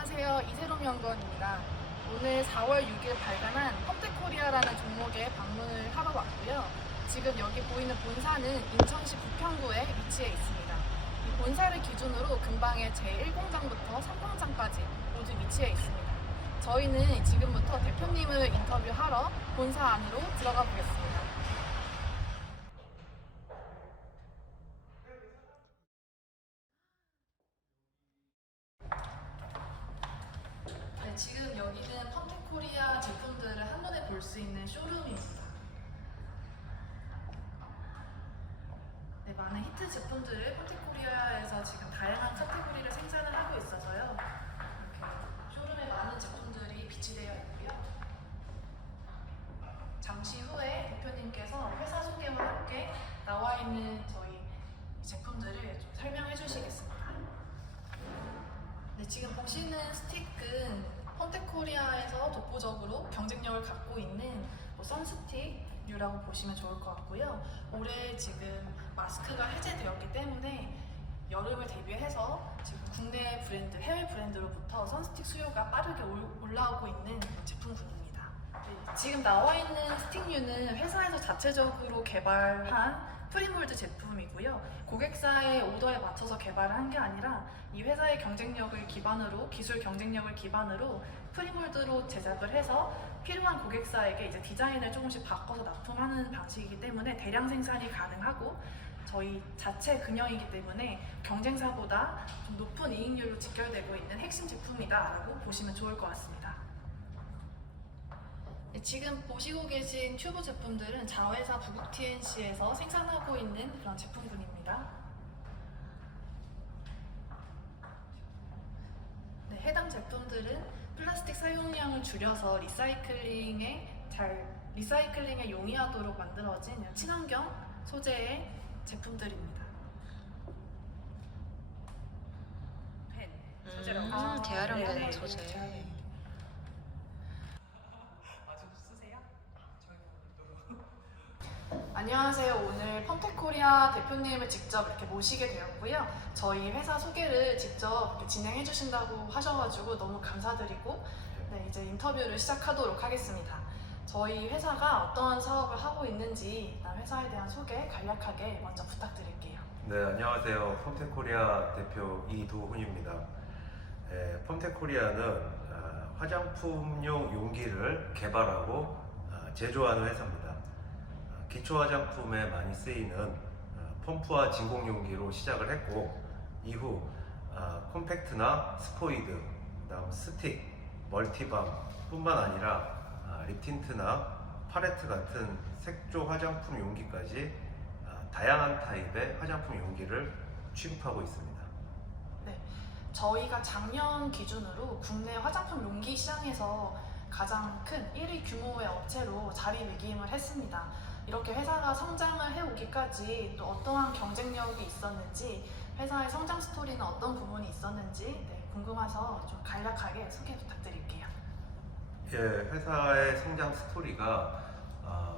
안녕하세요. 이세롬 연구원입니다. 오늘 4월 6일 발간한 펌텍코리아라는 종목에 방문을 하러 왔고요. 지금 여기 보이는 본사는 인천시 부평구에 위치해 있습니다. 이 본사를 기준으로 근방에 제1공장부터 3공장까지 모두 위치해 있습니다. 저희는 지금부터 대표님을 인터뷰하러 본사 안으로 들어가 보겠습니다. 네, 지금 여기는 펌텍코리아 제품들을 한눈에 볼 수 있는 쇼룸입니다. 네, 많은 히트 제품들을 펌텍코리아에서 지금 다양한 카테고리를 생산을 하고 있어서요. 이렇게 쇼룸에 많은 제품들이 비치되어 있고요. 잠시 후에 대표님께서 회사 소개와 함께 나와 있는 저희 제품들을 좀 설명해 주시겠습니다. 네, 지금 보시는 스틱은 펌텍코리아에서 독보적으로 경쟁력을 갖고 있는 선스틱류라고 보시면 좋을 것 같고요. 올해 지금 마스크가 해제되었기 때문에 여름을 대비해서 지금 국내 브랜드, 해외 브랜드로부터 선스틱 수요가 빠르게 올라오고 있는 제품군입니다. 네, 지금 나와 있는 스틱류는 회사에서 자체적으로 개발한 프리몰드 제품이고요. 고객사의 오더에 맞춰서 개발을 한 게 아니라 이 회사의 경쟁력을 기반으로, 기술 경쟁력을 기반으로 프리몰드로 제작을 해서 필요한 고객사에게 이제 디자인을 조금씩 바꿔서 납품하는 방식이기 때문에 대량 생산이 가능하고 저희 자체 근형이기 때문에 경쟁사보다 좀 높은 이익률로 직결되고 있는 핵심 제품이다라고 보시면 좋을 것 같습니다. 네, 지금 보시고 계신 튜브 제품들은 자회사 부국 TNC에서 생산하고 있는 그런 제품군입니다. 네, 해당 제품들은 플라스틱 사용량을 줄여서 리사이클링에 용이하도록 만들어진 친환경 소재의 제품들입니다. 펜 소재라고 재활용되는 네, 소재. 안녕하세요. 오늘 펌텍코리아 대표님을 직접 이렇게 모시게 되었고요. 저희 회사 소개를 직접 이렇게 진행해 주신다고 하셔가지고 너무 감사드리고 네, 이제 인터뷰를 시작하도록 하겠습니다. 저희 회사가 어떤 사업을 하고 있는지 회사에 대한 소개 간략하게 먼저 부탁드릴게요. 네, 안녕하세요. 펌텍코리아 대표 이도훈입니다. 펌텍코리아는 화장품용 용기를 개발하고 제조하는 회사입니다. 기초 화장품에 많이 쓰이는 펌프와 진공 용기로 시작을 했고 이후 콤팩트나 스포이드, 그다음 스틱, 멀티밤 뿐만 아니라 립 틴트나 팔레트 같은 색조 화장품 용기까지 다양한 타입의 화장품 용기를 취급하고 있습니다. 네, 저희가 작년 기준으로 국내 화장품 용기 시장에서 가장 큰 1위 규모의 업체로 자리매김을 했습니다. 이렇게 회사가 성장을 해오기까지 또 어떠한 경쟁력이 있었는지, 회사의 성장 스토리는 어떤 부분이 있었는지 궁금해서 좀 간략하게 소개 부탁드릴게요. 예, 회사의 성장 스토리가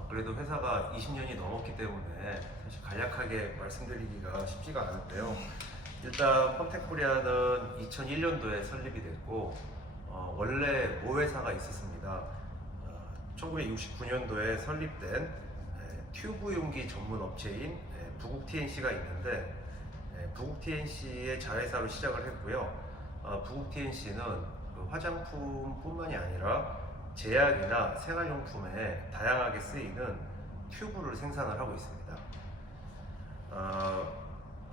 그래도 회사가 20년이 넘었기 때문에 사실 간략하게 말씀드리기가 쉽지가 않은데요. 일단 펌텍코리아는 2001년도에 설립이 됐고 원래 모회사가 있었습니다. 1969년도에 설립된 튜브 용기 전문 업체인 부국 TNC가 있는데 부국 TNC의 자회사로 시작을 했고요. 부국 TNC는 화장품뿐만이 아니라 제약이나 생활용품에 다양하게 쓰이는 튜브를 생산을 하고 있습니다.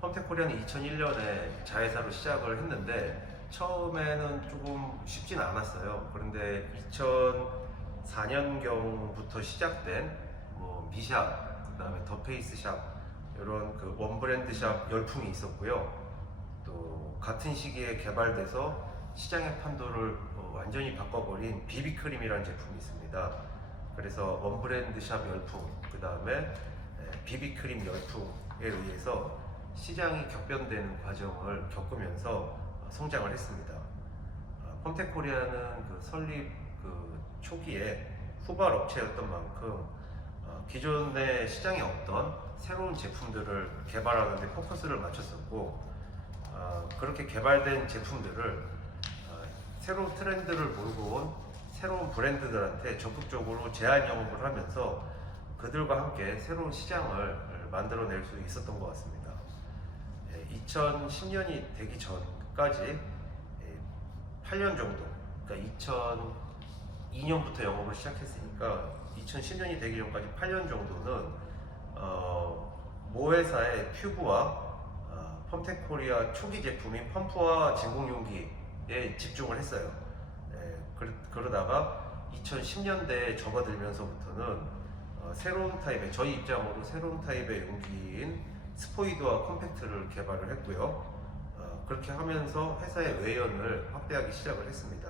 펌텍코리아는 2001년에 자회사로 시작을 했는데 처음에는 조금 쉽진 않았어요. 그런데 2004년경부터 시작된 미샵, 그다음에 더페이스샵 이런 원 브랜드 샵 열풍이 있었고요. 또 같은 시기에 개발돼서 시장의 판도를 완전히 바꿔버린 비비크림이라는 제품이 있습니다. 그래서 원 브랜드 샵 열풍, 그다음에 비비크림 열풍에 의해서 시장이 격변되는 과정을 겪으면서 성장을 했습니다. 펌텍코리아는 설립 초기에 후발 업체였던 만큼 기존의 시장에 없던 새로운 제품들을 개발하는 데 포커스를 맞췄었고 그렇게 개발된 제품들을 새로운 트렌드를 몰고 온 새로운 브랜드들한테 적극적으로 제안 영업을 하면서 그들과 함께 새로운 시장을 만들어낼 수 있었던 것 같습니다. 2010년이 되기 전까지 8년 정도, 그러니까 2002년부터 영업을 시작했으니까 2010년이 되기 전까지 8년 정도는 모 회사의 튜브와 펌텍코리아 초기 제품인 펌프와 진공용기에 집중을 했어요. 그러다가 2010년대에 접어들면서부터는 새로운 타입의, 저희 입장으로 새로운 타입의 용기인 스포이드와 컴팩트를 개발을 했고요. 그렇게 하면서 회사의 외연을 확대하기 시작을 했습니다.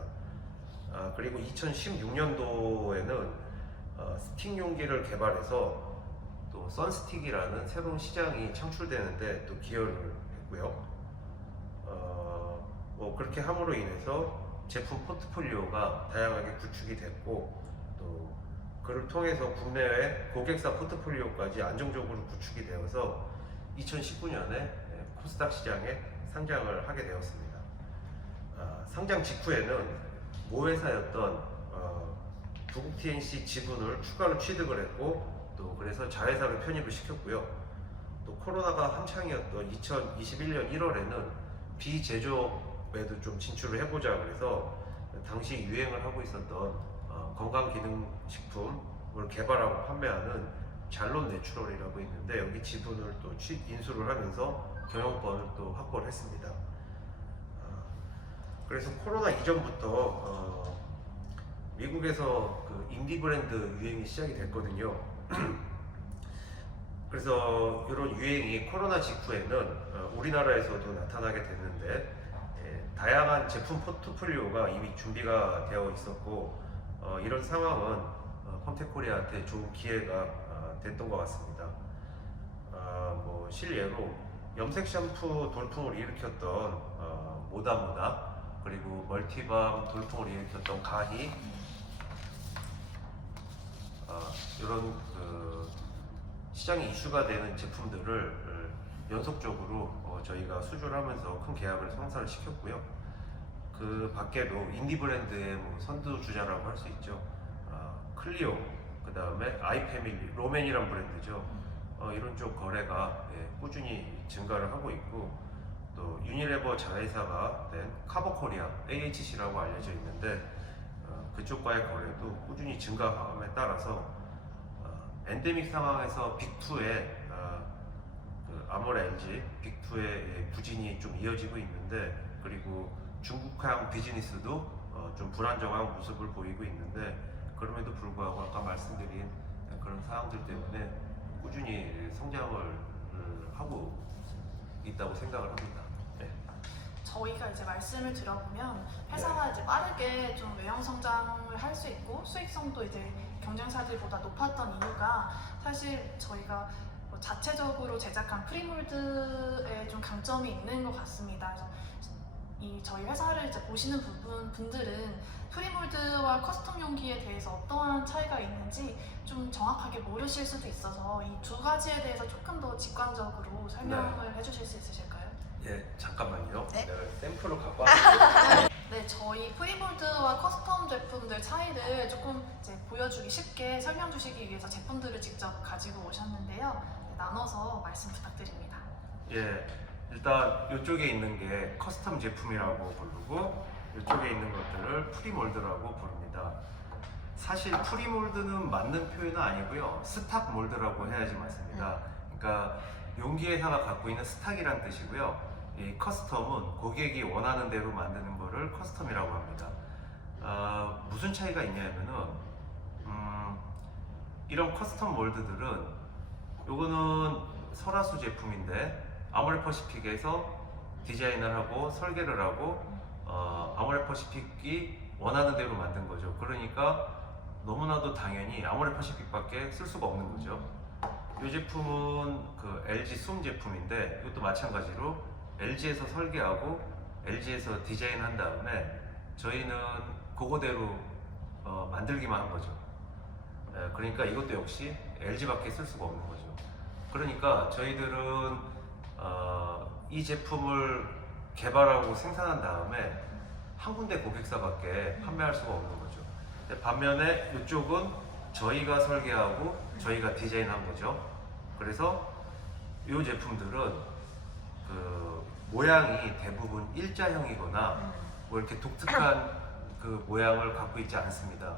그리고 2016년도에는 스틱 용기를 개발해서 또 선스틱이라는 새로운 시장이 창출되는데 또 기여를 했고요. 그렇게 함으로 인해서 제품 포트폴리오가 다양하게 구축이 됐고 또 그를 통해서 국내외 고객사 포트폴리오까지 안정적으로 구축이 되어서 2019년에 코스닥 시장에 상장을 하게 되었습니다. 상장 직후에는 모 회사였던 두국 TNC 지분을 추가로 취득을 했고 또 그래서 자회사로 편입을 시켰고요. 또 코로나가 한창이었던 2021년 1월에는 비제조업에도 좀 진출을 해보자 그래서 당시 유행을 하고 있었던 건강기능식품을 개발하고 판매하는 잘론 내추럴이라고 있는데 여기 지분을 또 인수를 하면서 경영권을 또 확보를 했습니다. 그래서 코로나 이전부터 미국에서 그 인디 브랜드 유행이 시작이 됐거든요. 그래서 이런 유행이 코로나 직후에는 우리나라에서도 나타나게 됐는데 다양한 제품 포트폴리오가 이미 준비가 되어 있었고 이런 상황은 펌텍코리아한테 좋은 기회가 됐던 것 같습니다. 실례로 염색 샴푸 돌풍을 일으켰던 모다모다 그리고 멀티밤 돌풍을 일으켰던 가히 이런 시장에 이슈가 되는 제품들을 연속적으로 저희가 수주를 하면서 큰 계약을 성사를 시켰고요. 그 밖에도 인디 브랜드의 선두주자라고 할 수 있죠. 클리오, 그 다음에 아이패밀리, 로맨이란 브랜드죠. 이런 쪽 거래가 꾸준히 증가를 하고 있고 또 유니레버 자회사가 된 카버코리아 AHC라고 알려져 있는데 그쪽과의 거래도 꾸준히 증가함에 따라서 엔데믹 상황에서 빅2의 아모레 LG 빅2의 부진이 좀 이어지고 있는데 그리고 중국향 비즈니스도 좀 불안정한 모습을 보이고 있는데 그럼에도 불구하고 아까 말씀드린 그런 사항들 때문에 꾸준히 성장을 하고 있다고 생각을 합니다. 네. 저희가 이제 말씀을 들어보면 회사가 이제 빠르게 좀 외형 성장을 할 수 있고 수익성도 이제 경쟁사들보다 높았던 이유가 사실 저희가 자체적으로 제작한 프리몰드에 좀 강점이 있는 것 같습니다. 그래서 저희 회사를 이제 보시는 분들은 프리몰드와 커스텀 용기에 대해서 어떠한 차이가 있는지 좀 정확하게 모르실 수도 있어서 이 두 가지에 대해서 조금 더 직관적으로 설명을 해주실 수 있으실까요? 예, 잠깐만요. 네. 내가 샘플을 갖고 왔는데 네, 저희 프리몰드와 커스텀 제품들 차이를 조금 이제 보여주기 쉽게 설명 주시기 위해서 제품들을 직접 가지고 오셨는데요. 네, 나눠서 말씀 부탁드립니다. 예, 일단 이쪽에 있는 게 커스텀 제품이라고 부르고 이쪽에 있는 것들을 프리몰드라고 부릅니다. 사실 프리몰드는 맞는 표현은 아니고요. 스탁 몰드라고 해야지 맞습니다. 그러니까 용기 회사가 갖고 있는 스탁이란 뜻이고요. 이 커스텀은 고객이 원하는 대로 만드는 거를 커스텀이라고 합니다. 무슨 차이가 있냐면은 이런 커스텀 몰드들은 요거는 설화수 제품인데 아모레 퍼시픽에서 디자인을 하고 설계를 하고 아모레 퍼시픽이 원하는 대로 만든 거죠. 그러니까 너무나도 당연히 아모레 퍼시픽밖에 쓸 수가 없는 거죠. 이 제품은 그 LG 숨 제품인데 이것도 마찬가지로 LG에서 설계하고 LG에서 디자인한 다음에 저희는 그거대로 만들기만 한 거죠. 그러니까 이것도 역시 LG밖에 쓸 수가 없는 거죠. 그러니까 저희들은 이 제품을 개발하고 생산한 다음에 한 군데 고객사밖에 판매할 수가 없는 거죠. 근데 반면에 이쪽은 저희가 설계하고 저희가 디자인한 거죠. 그래서 이 제품들은 그 모양이 대부분 일자형이거나 뭐 이렇게 독특한 그 모양을 갖고 있지 않습니다.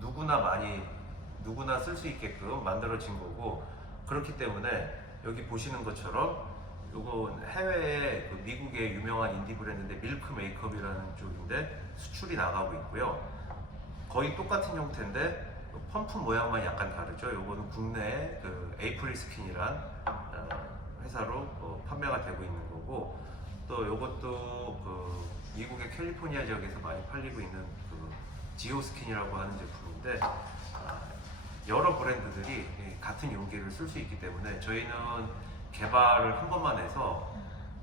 누구나 쓸 수 있게끔 만들어진 거고, 그렇기 때문에 여기 보시는 것처럼 요건 해외에 그 미국의 유명한 인디 브랜드인데 밀크 메이크업이라는 쪽인데 수출이 나가고 있고요. 거의 똑같은 형태인데 펌프 모양만 약간 다르죠. 요거는 국내에 그 에이프릴 스킨이란 회사로 판매가 되고 있는 거고, 또 요것도 그 미국의 캘리포니아 지역에서 많이 팔리고 있는 그 지오 스킨이라고 하는 제품인데, 여러 브랜드들이 같은 용기를 쓸 수 있기 때문에 저희는 개발을 한 번만 해서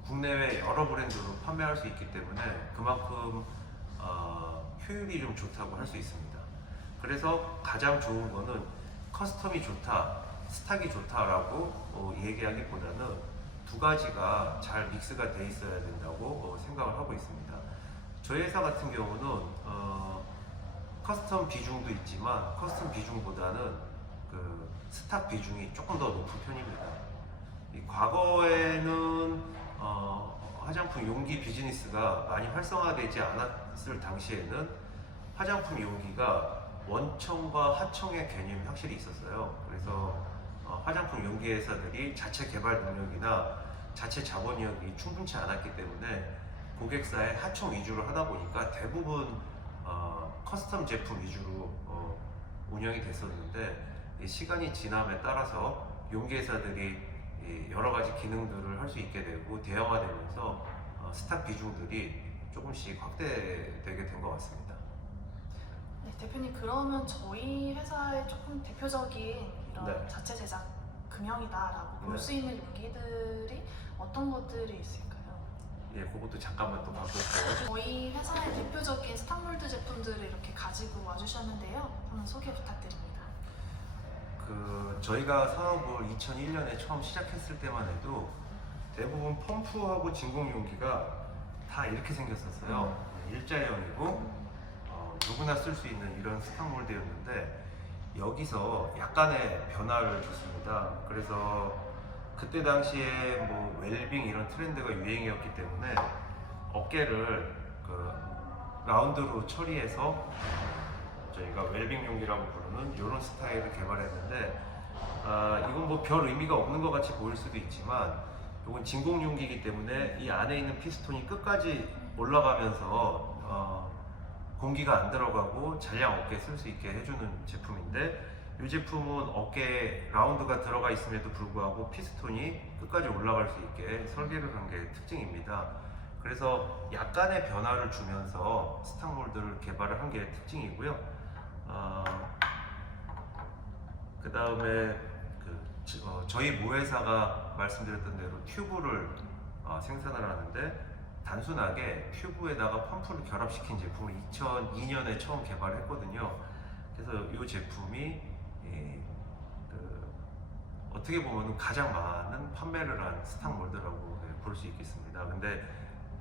국내외 여러 브랜드로 판매할 수 있기 때문에 그만큼 효율이 좀 좋다고 할 수 있습니다. 그래서 가장 좋은 거는 커스텀이 좋다, 스탁이 좋다라고 얘기하기보다는 두 가지가 잘 믹스가 돼 있어야 된다고 생각을 하고 있습니다. 저희 회사 같은 경우는 커스텀 비중도 있지만 커스텀 비중보다는 그 스탁 비중이 조금 더 높은 편입니다. 과거에는 화장품 용기 비즈니스가 많이 활성화되지 않았을 당시에는 화장품 용기가 원청과 하청의 개념이 확실히 있었어요. 그래서 화장품 용기 회사들이 자체 개발 능력이나 자체 자본력이 충분치 않았기 때문에 고객사의 하청 위주로 하다 보니까 대부분 커스텀 제품 위주로 운영이 됐었는데, 시간이 지남에 따라서 용기 회사들이 여러 가지 기능들을 할 수 있게 되고 대형화되면서 스탁 비중들이 조금씩 확대되게 된 것 같습니다. 네, 대표님, 그러면 저희 회사의 조금 대표적인 이런 네. 자체 제작 금형이다라고 볼 수 있는 용기들이 어떤 것들이 있을까요? 예, 그것도 잠깐만 또 바꿀게요. 저희 회사의 대표적인 스탁몰드 제품들을 이렇게 가지고 와주셨는데요. 한번 소개 부탁드립니다. 저희가 사업을 2001년에 처음 시작했을 때만 해도 대부분 펌프하고 진공 용기가 다 이렇게 생겼었어요. 일자형이고 누구나 쓸 수 있는 이런 스탁몰드였는데, 여기서 약간의 변화를 줬습니다. 그래서 그때 당시에 뭐 웰빙 이런 트렌드가 유행이었기 때문에 어깨를 그 라운드로 처리해서 저희가 웰빙 용기라고 부르는 이런 스타일을 개발했는데, 이건 뭐 별 의미가 없는 것 같이 보일 수도 있지만 이건 진공 용기이기 때문에 이 안에 있는 피스톤이 끝까지 올라가면서 공기가 안 들어가고 잔량 없게 쓸 수 있게 해주는 제품인데, 이 제품은 어깨에 라운드가 들어가 있음에도 불구하고 피스톤이 끝까지 올라갈 수 있게 설계를 한 게 특징입니다. 그래서 약간의 변화를 주면서 스탁몰드를 개발을 한 게 특징이고요. 그 다음에 저희 모회사가 말씀드렸던 대로 튜브를 생산을 하는데, 단순하게 튜브에다가 펌프를 결합시킨 제품을 2002년에 처음 개발했거든요. 그래서 이 제품이 어떻게 보면 가장 많은 판매를 한 스탁몰드라고 볼 수 있겠습니다. 근데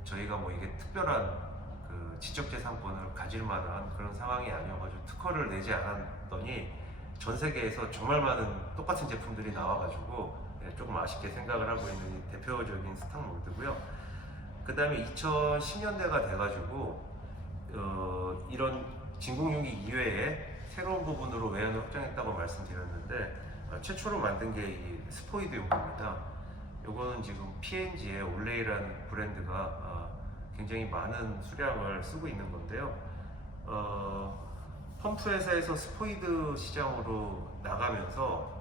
저희가 뭐 이게 특별한 그 지적재산권을 가질 만한 그런 상황이 아니어가지고 특허를 내지 않았더니 전 세계에서 정말 많은 똑같은 제품들이 나와가지고 조금 아쉽게 생각을 하고 있는 대표적인 스탁몰드고요. 그 다음에 2010년대가 돼가지고 이런 진공용기 이외에 새로운 부분으로 외연을 확장했다고 말씀드렸는데, 최초로 만든 게 이 스포이드 용기입니다. 요거는 지금 P&G의 올레이라는 브랜드가 굉장히 많은 수량을 쓰고 있는 건데요. 펌프 회사에서 스포이드 시장으로 나가면서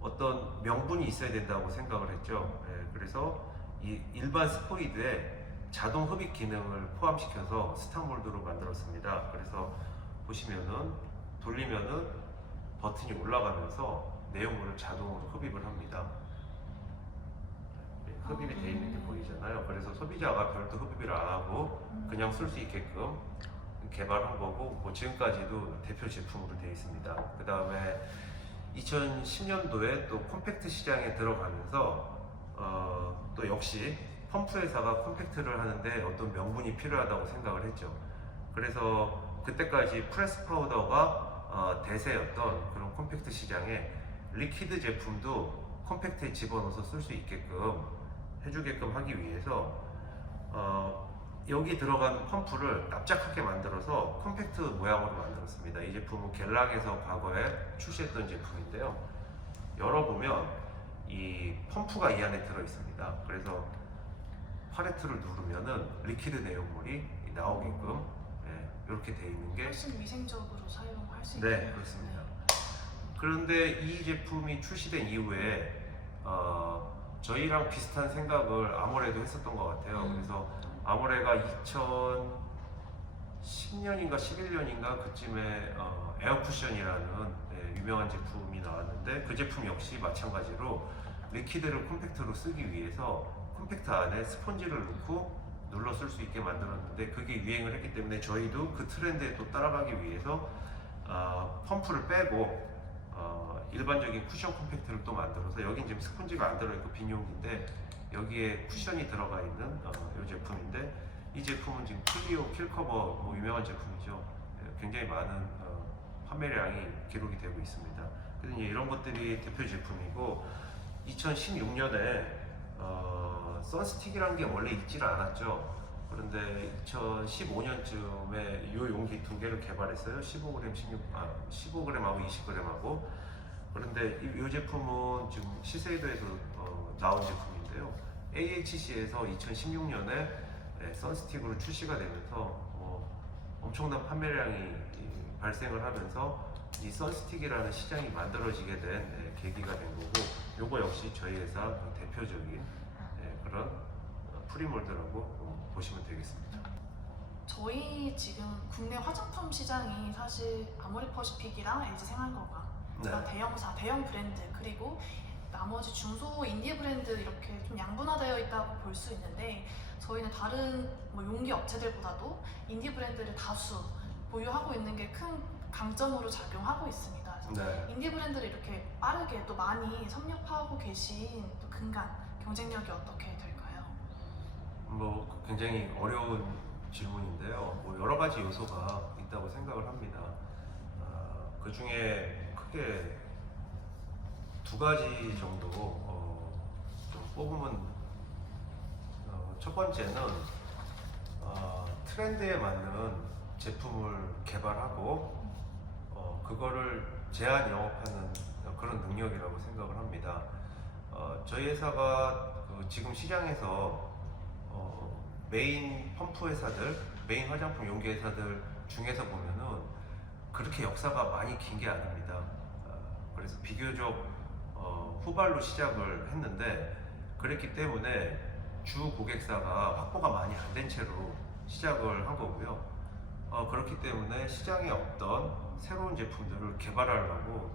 어떤 명분이 있어야 된다고 생각을 했죠. 그래서 이 일반 스포이드에 자동 흡입 기능을 포함시켜서 스탁몰드로 만들었습니다. 그래서 보시면은 돌리면은 버튼이 올라가면서 내용물을 자동으로 흡입을 합니다. 흡입이 되어 있는 게 보이잖아요. 그래서 소비자가 별도 흡입을 안 하고 그냥 쓸 수 있게끔 개발한 거고, 뭐 지금까지도 대표 제품으로 되어 있습니다. 그 다음에 2010년도에 또 컴팩트 시장에 들어가면서 또 역시 펌프 회사가 컴팩트를 하는데 어떤 명분이 필요하다고 생각을 했죠. 그래서 그때까지 프레스 파우더가 대세였던 그런 컴팩트 시장에 리퀴드 제품도 컴팩트에 집어넣어서 쓸 수 있게끔 해주게끔 하기 위해서 여기 들어간 펌프를 납작하게 만들어서 컴팩트 모양으로 만들었습니다. 이 제품은 갤락에서 과거에 출시했던 제품인데요. 열어보면 이 펌프가 이 안에 들어 있습니다. 그래서 팔레트를 누르면은 리퀴드 내용물이 나오게끔 이렇게 돼 있는 게 훨씬 위생적으로 사용할 수 있는. 네, 그렇습니다. 그런데 이 제품이 출시된 이후에 저희랑 비슷한 생각을 아모레도 했었던 것 같아요. 그래서 아모레가 2010년인가 11년인가 그쯤에 에어쿠션이라는 유명한 제품이 나왔는데 그 제품 역시 마찬가지로 리퀴드를 컴팩트로 쓰기 위해서 컴팩트 안에 스펀지를 넣고 눌러 쓸 수 있게 만들었는데 그게 유행을 했기 때문에 저희도 그 트렌드에 또 따라가기 위해서 펌프를 빼고 일반적인 쿠션 컴팩트를 또 만들어서 여긴 지금 스펀지가 안 들어있고 빈 용기인데 여기에 쿠션이 들어가 있는 이 제품인데 이 제품은 지금 클리오 킬커버 뭐 유명한 제품이죠. 굉장히 많은 판매량이 기록이 되고 있습니다. 그래서 이제 이런 것들이 대표 제품이고 2016년에 선스틱이라는 게 원래 있지는 않았죠. 그런데 2015년쯤에 이 용기 두 개를 개발했어요. 15g, 15g하고 20g하고. 그런데 이 제품은 지금 시세이도에서 나온 제품인데요. AHC에서 2016년에 선스틱으로 출시가 되면서 엄청난 판매량이 발생을 하면서 이 선스틱이라는 시장이 만들어지게 된 계기가 된 거고, 요거 역시 저희 회사 대표적인 그런 프리몰드라고 보시면 되겠습니다. 저희 지금 국내 화장품 시장이 사실 아모레퍼시픽이랑 LG생활건강 대형 브랜드 그리고 나머지 중소 인디 브랜드 이렇게 좀 양분화되어 있다고 볼 수 있는데 저희는 다른 뭐 용기 업체들보다도 인디 브랜드를 다수 보유하고 있는 게 큰 강점으로 작용하고 있습니다. 그래서 인디 브랜드를 이렇게 빠르게 또 많이 섭렵하고 계신 또 근간 경쟁력이 어떻게 될까요? 뭐 굉장히 어려운 질문인데요. 뭐 여러 가지 요소가 있다고 생각을 합니다. 그 중에 크게 두 가지 정도 좀 뽑으면 첫 번째는 트렌드에 맞는 제품을 개발하고 그거를 제한 영업하는 그런 능력이라고 생각을 합니다. 저희 회사가 지금 시장에서 메인 펌프 회사들, 메인 화장품 용기 회사들 중에서 보면은 그렇게 역사가 많이 긴 게 아닙니다. 그래서 비교적 후발로 시작을 했는데 그랬기 때문에 주 고객사가 확보가 많이 안 된 채로 시작을 한 거고요. 그렇기 때문에 시장에 없던 새로운 제품들을 개발하려고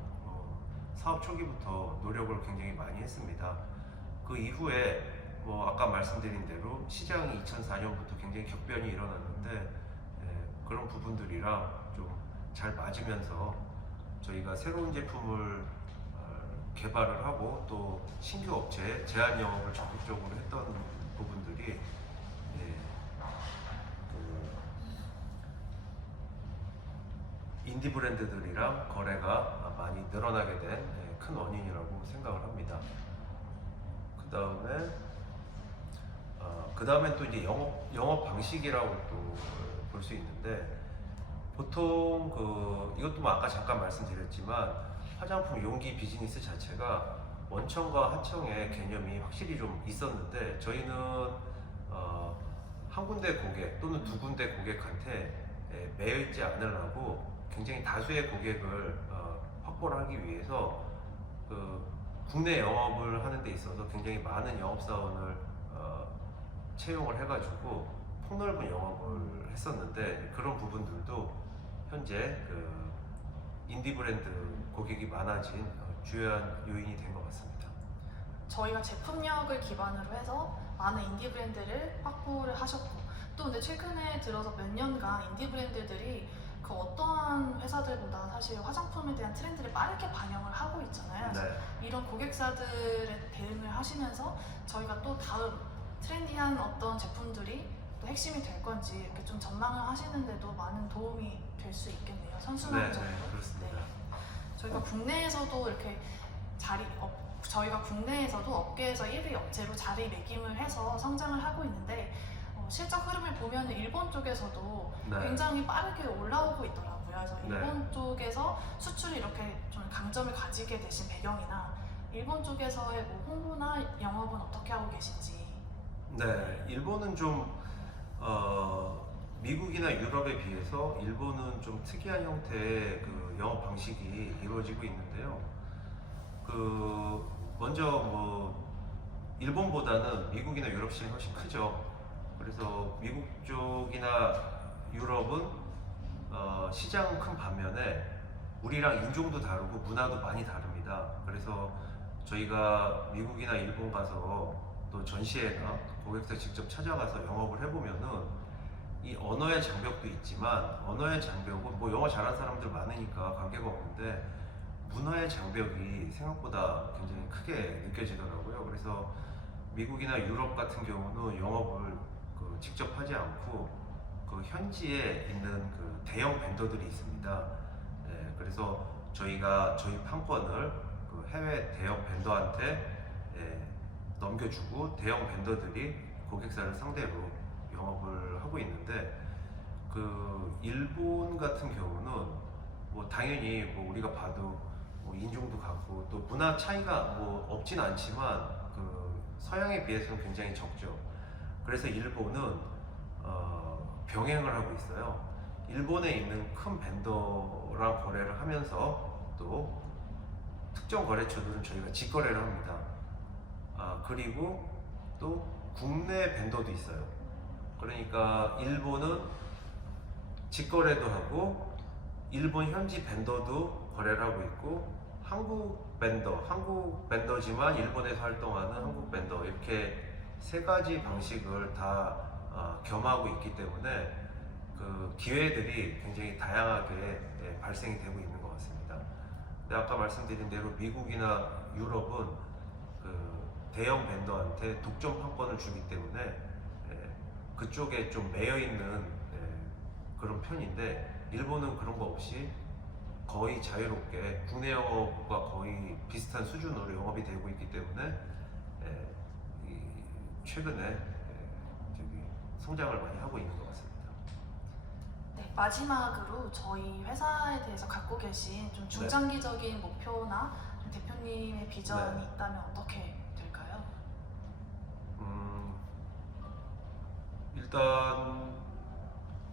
사업 초기부터 노력을 굉장히 많이 했습니다. 그 이후에 뭐 아까 말씀드린 대로 시장이 2004년부터 굉장히 격변이 일어났는데 그런 부분들이랑 좀 잘 맞으면서 저희가 새로운 제품을 개발을 하고 또 신규 업체에 제한 영업을 적극적으로 했던 부분들이 인디 브랜드들이랑 거래가 많이 늘어나게 된 큰 원인이라고 생각을 합니다. 그 다음에 또 이제 영업 방식이라고 또 볼 수 있는데 보통 이것도 뭐 아까 잠깐 말씀드렸지만 화장품 용기 비즈니스 자체가 원청과 하청의 개념이 확실히 좀 있었는데 저희는 한 군데 고객 또는 두 군데 고객한테 매여 있지 않으려고 굉장히 다수의 고객을 확보를 하기 위해서 국내 영업을 하는 데 있어서 굉장히 많은 영업사원을 채용을 해가지고 폭넓은 영업을 했었는데 그런 부분들도 현재 인디 브랜드 고객이 많아진 주요한 요인이 된 것 같습니다. 저희가 제품력을 기반으로 해서 많은 인디 브랜드를 확보를 하셨고 또 근데 최근에 들어서 몇 년간 인디 브랜드들이 그 어떠한 회사들보다 사실 화장품에 대한 트렌드를 빠르게 반영을 하고 있잖아요. 네. 이런 고객사들에 대응을 하시면서 저희가 또 다음 트렌디한 어떤 제품들이 또 핵심이 될 건지 이렇게 좀 전망을 하시는데도 많은 도움이 될 수 있겠네요. 선순환적으로. 그렇습니다. 저희가 국내에서도 이렇게 저희가 국내에서도 업계에서 1위 업체로 자리매김을 해서 성장을 하고 있는데 실적 흐름을 보면 일본 쪽에서도 네. 굉장히 빠르게 올라오고 있더라고요. 그래서 네. 일본 쪽에서 수출이 이렇게 좀 강점을 가지게 되신 배경이나 일본 쪽에서의 뭐 홍보나 영업은 어떻게 하고 계신지. 네, 일본은 좀 미국이나 유럽에 비해서 일본은 좀 특이한 형태의 그 영업 방식이 이루어지고 있는데요. 먼저 일본보다는 미국이나 유럽 시장이 훨씬 크죠. 그래서 미국 쪽이나 유럽은 시장은 큰 반면에 우리랑 인종도 다르고 문화도 많이 다릅니다. 그래서 저희가 미국이나 일본 가서 또 전시회나 고객사 직접 찾아가서 영업을 해보면은 이 언어의 장벽도 있지만 언어의 장벽은 뭐 영어 잘하는 사람들 많으니까 관계가 없는데 문화의 장벽이 생각보다 굉장히 크게 느껴지더라고요. 그래서 미국이나 유럽 같은 경우는 영업을 직접 하지 않고 그 현지에 있는 그 대형 벤더들이 있습니다. 네, 그래서 저희가 저희 판권을 그 해외 대형 벤더한테 넘겨주고 대형 벤더들이 고객사를 상대로 영업을 하고 있는데 그 일본 같은 경우는 뭐 당연히 뭐 우리가 봐도 뭐 인종도 같고 또 문화 차이가 뭐 없진 않지만 그 서양에 비해서는 굉장히 적죠. 그래서 일본은 병행을 하고 있어요. 일본에 있는 큰 벤더랑 거래를 하면서 또 특정 거래처들은 저희가 직거래를 합니다. 그리고 또 국내 벤더도 있어요. 그러니까 일본은 직거래도 하고 일본 현지 벤더도 거래를 하고 있고 한국 벤더지만 일본에서 활동하는 한국 벤더 이렇게 세 가지 방식을 다 겸하고 있기 때문에 그 기회들이 굉장히 다양하게 발생이 되고 있는 것 같습니다. 근데 아까 말씀드린 대로 미국이나 유럽은 그 대형 벤더한테 독점 판권을 주기 때문에 그쪽에 좀 매여 있는 그런 편인데 일본은 그런 거 없이 거의 자유롭게 국내 영업과 거의 비슷한 수준으로 영업이 되고 있기 때문에 최근에 성장을 많이 하고 있는 것 같습니다. 네, 마지막으로 저희 회사에 대해서 갖고 계신 좀 중장기적인 목표나 좀 대표님의 비전이 있다면 어떻게 될까요? 일단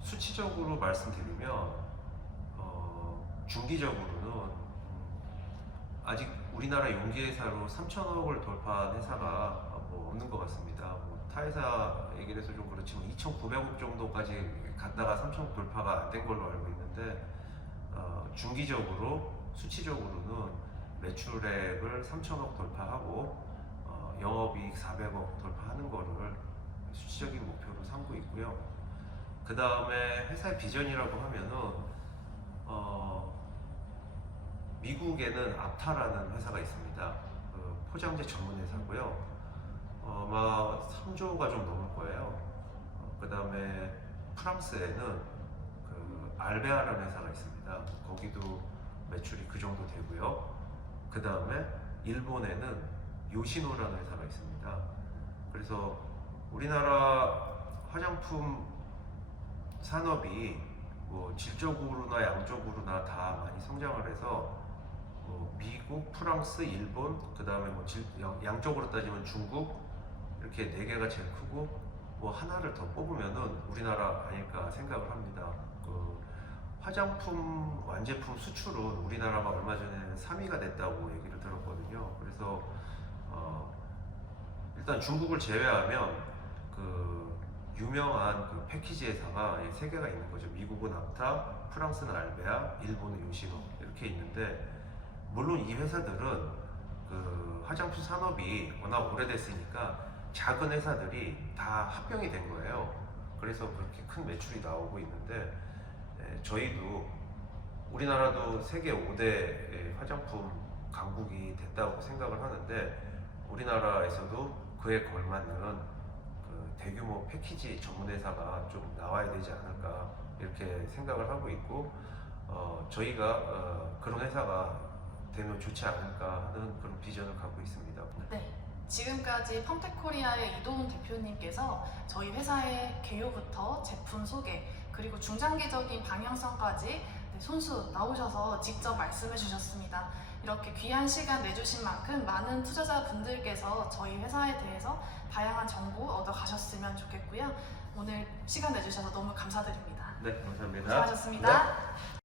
수치적으로 말씀드리면 중기적으로는 아직 우리나라 용기회사로 3천억을 돌파한 회사가 뭐 없는 것 같습니다. 뭐 타 회사 얘기를 해서 좀 그렇지만 2,900억 정도까지 갔다가 3천억 돌파가 안 된 걸로 알고 있는데 중기적으로 수치적으로는 매출액을 3천억 돌파하고 영업이익 400억 돌파하는 거를 수치적인 목표로 삼고 있고요. 그 다음에 회사의 비전이라고 하면은 미국에는 아타라는 회사가 있습니다. 그 포장재 전문 회사고요. 아마 3조가 좀 넘을 거예요. 그 다음에 프랑스에는 그 알베아라는 회사가 있습니다. 거기도 매출이 그 정도 되고요. 그 다음에 일본에는 요시노라는 회사가 있습니다. 그래서 우리나라 화장품 산업이 뭐 질적으로나 양적으로나 다 많이 성장을 해서 미국, 프랑스, 일본, 그 다음에 뭐 양적으로 따지면 중국 이렇게 네 개가 제일 크고 뭐 하나를 더 뽑으면은 우리나라 아닐까 생각을 합니다. 그 화장품 완제품 수출은 우리나라가 얼마 전에 3위가 됐다고 얘기를 들었거든요. 그래서 일단 중국을 제외하면 그 유명한 그 패키지 회사가 세 개가 있는 거죠. 미국은 아타, 프랑스는 알베아, 일본은 요시노 이렇게 있는데 물론 이 회사들은 그 화장품 산업이 워낙 오래됐으니까 작은 회사들이 다 합병이 된 거예요. 그래서 그렇게 큰 매출이 나오고 있는데 저희도 우리나라도 세계 5대 화장품 강국이 됐다고 생각을 하는데 우리나라에서도 그에 걸맞는 대규모 패키지 전문 회사가 좀 나와야 되지 않을까 이렇게 생각을 하고 있고 저희가 그런 회사가 되면 좋지 않을까 하는 그런 비전을 갖고 있습니다. 네. 지금까지 펌텍코리아의 이도훈 대표님께서 저희 회사의 개요부터 제품 소개 그리고 중장기적인 방향성까지 손수 나오셔서 직접 말씀해 주셨습니다. 이렇게 귀한 시간 내주신 만큼 많은 투자자분들께서 저희 회사에 대해서 다양한 정보 얻어 가셨으면 좋겠고요. 오늘 시간 내주셔서 너무 감사드립니다. 네, 감사합니다. 고생하셨습니다. 네.